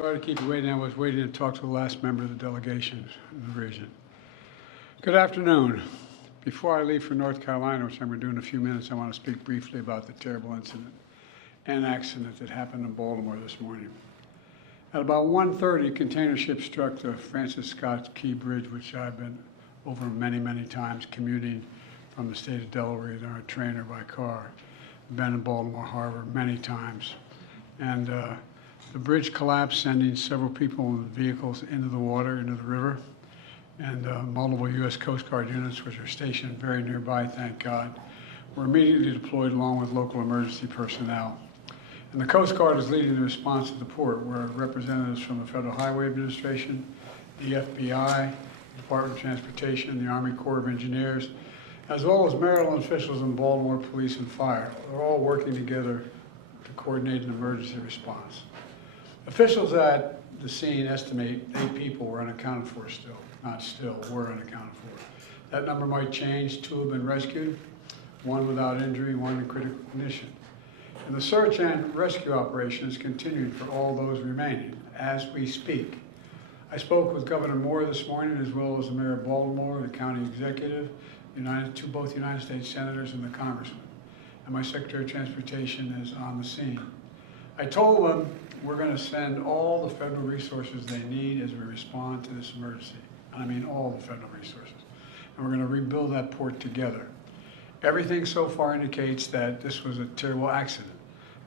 Sorry to keep you waiting. I was waiting to talk to the last member of the delegation in the region. Good afternoon. Before I leave for North Carolina, which I'm going to do in a few minutes, I want to speak briefly about the terrible incident and accident that happened in Baltimore this morning. At about 1:30, a container ship struck the Francis Scott Key Bridge, which I've been over many, many times commuting from the state of Delaware in our train or by car. I've been in Baltimore Harbor many times. And the bridge collapsed, sending several people in vehicles into the water, into the river. And multiple U.S. Coast Guard units, which are stationed very nearby, thank God, were immediately deployed along with local emergency personnel. And the Coast Guard is leading the response at the port, where representatives from the Federal Highway Administration, the FBI, the Department of Transportation, the Army Corps of Engineers, as well as Maryland officials and Baltimore Police and Fire, are all working together to coordinate an emergency response. Officials at the scene estimate 8 people were unaccounted for still. Not still, were unaccounted for. That number might change. 2 have been rescued, 1 without injury, 1 in critical condition. And the search and rescue operation is continuing for all those remaining as we speak. I spoke with Governor Moore this morning, as well as the Mayor of Baltimore, the County Executive, both United States Senators and the Congressman. And my Secretary of Transportation is on the scene. I told them we're going to send all the federal resources they need as we respond to this emergency. I mean all the federal resources. And we're going to rebuild that port together. Everything so far indicates that this was a terrible accident.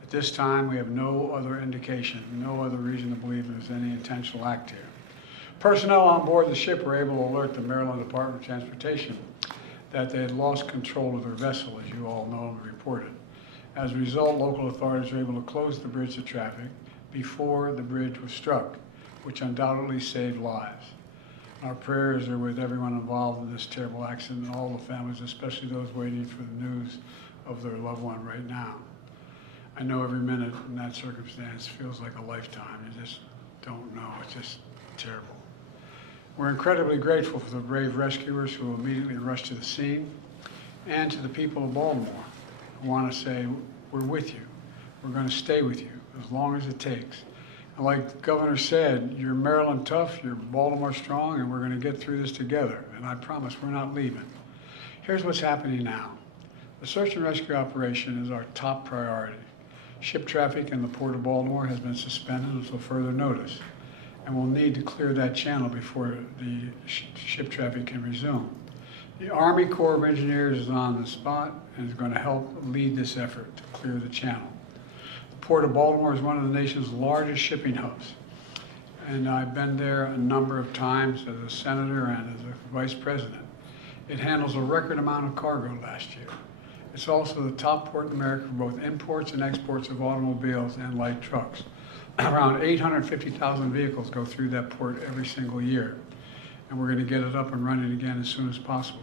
At this time, we have no other indication, no other reason to believe there's any intentional act here. Personnel on board the ship were able to alert the Maryland Department of Transportation that they had lost control of their vessel, as you all know and reported. As a result, local authorities were able to close the bridge to traffic before the bridge was struck, which undoubtedly saved lives. Our prayers are with everyone involved in this terrible accident and all the families, especially those waiting for the news of their loved one right now. I know every minute in that circumstance feels like a lifetime. You just don't know. It's just terrible. We're incredibly grateful for the brave rescuers who immediately rushed to the scene, and to the people of Baltimore. I want to say we're with you. We're going to stay with you as long as it takes. And like the governor said, you're Maryland tough, you're Baltimore strong, and we're going to get through this together. And I promise we're not leaving. Here's what's happening now. The search and rescue operation is our top priority. Ship traffic in the Port of Baltimore has been suspended until further notice, and we'll need to clear that channel before the ship traffic can resume. The Army Corps of Engineers is on the spot and is going to help lead this effort to clear the channel. The Port of Baltimore is one of the nation's largest shipping hubs, and I've been there a number of times as a senator and as a vice president. It handles a record amount of cargo last year. It's also the top port in America for both imports and exports of automobiles and light trucks. Around 850,000 vehicles go through that port every single year, and we're going to get it up and running again as soon as possible.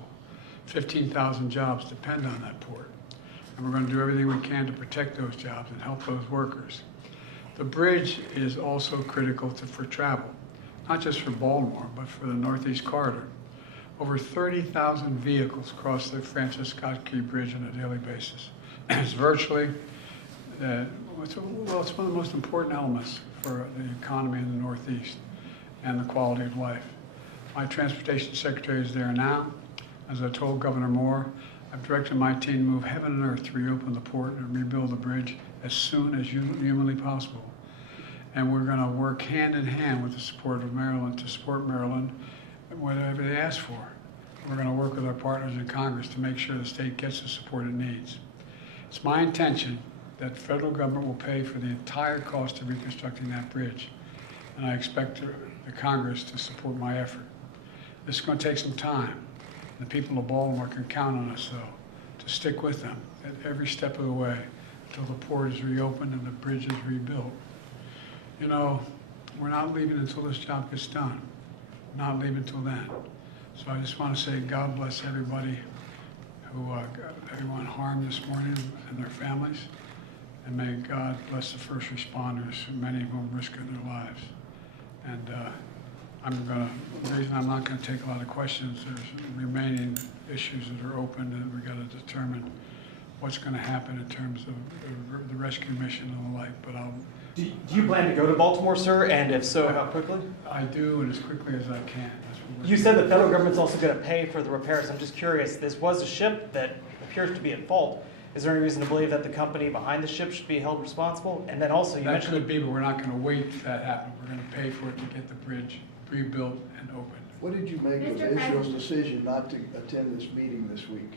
15,000 jobs depend on that port, and we're going to do everything we can to protect those jobs and help those workers. The bridge is also critical for travel, not just for Baltimore, but for the Northeast Corridor. Over 30,000 vehicles cross the Francis Scott Key Bridge on a daily basis. It's virtually, it's one of the most important elements for the economy in the Northeast and the quality of life. My transportation secretary is there now. As I told Governor Moore, I've directed my team to move heaven and earth to reopen the port and rebuild the bridge as soon as humanly possible. And we're going to work hand in hand with the support of Maryland to support Maryland whatever they ask for. We're going to work with our partners in Congress to make sure the state gets the support it needs. It's my intention that the federal government will pay for the entire cost of reconstructing that bridge, and I expect the Congress to support my effort. This is going to take some time. The people of Baltimore can count on us, though, to stick with them at every step of the way until the port is reopened and the bridge is rebuilt. You know, we're not leaving until this job gets done. Not leaving until then. So I just want to say God bless everybody who got everyone harmed this morning and their families. And may God bless the first responders, many of whom risked their lives. And the reason I'm not going to take a lot of questions, there's remaining issues that are open that we've got to determine what's going to happen in terms of the rescue mission and the like. But I'll Do you plan to go to Baltimore, sir? And if so, how quickly? I do, and as quickly as I can. That's what we're You doing. said the federal government's also going to pay for the repairs. I'm just curious, this was a ship that appears to be at fault. Is there any reason to believe that the company behind the ship should be held responsible? And then also, you That mentioned... could be, but we're not going to wait for that to happen. We're going to pay for it to get the bridge rebuilt and opened. What did you make of Mr. Israel's President. decision not to attend this meeting this week?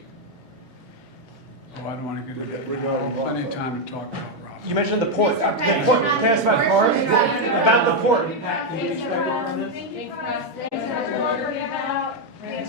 Oh, I don't want to get into that. Regarding Plenty of Rockwell. time to talk about Rob. You mentioned the port. Mr. The port. President, Can I ask about cars? About the port. Thank you for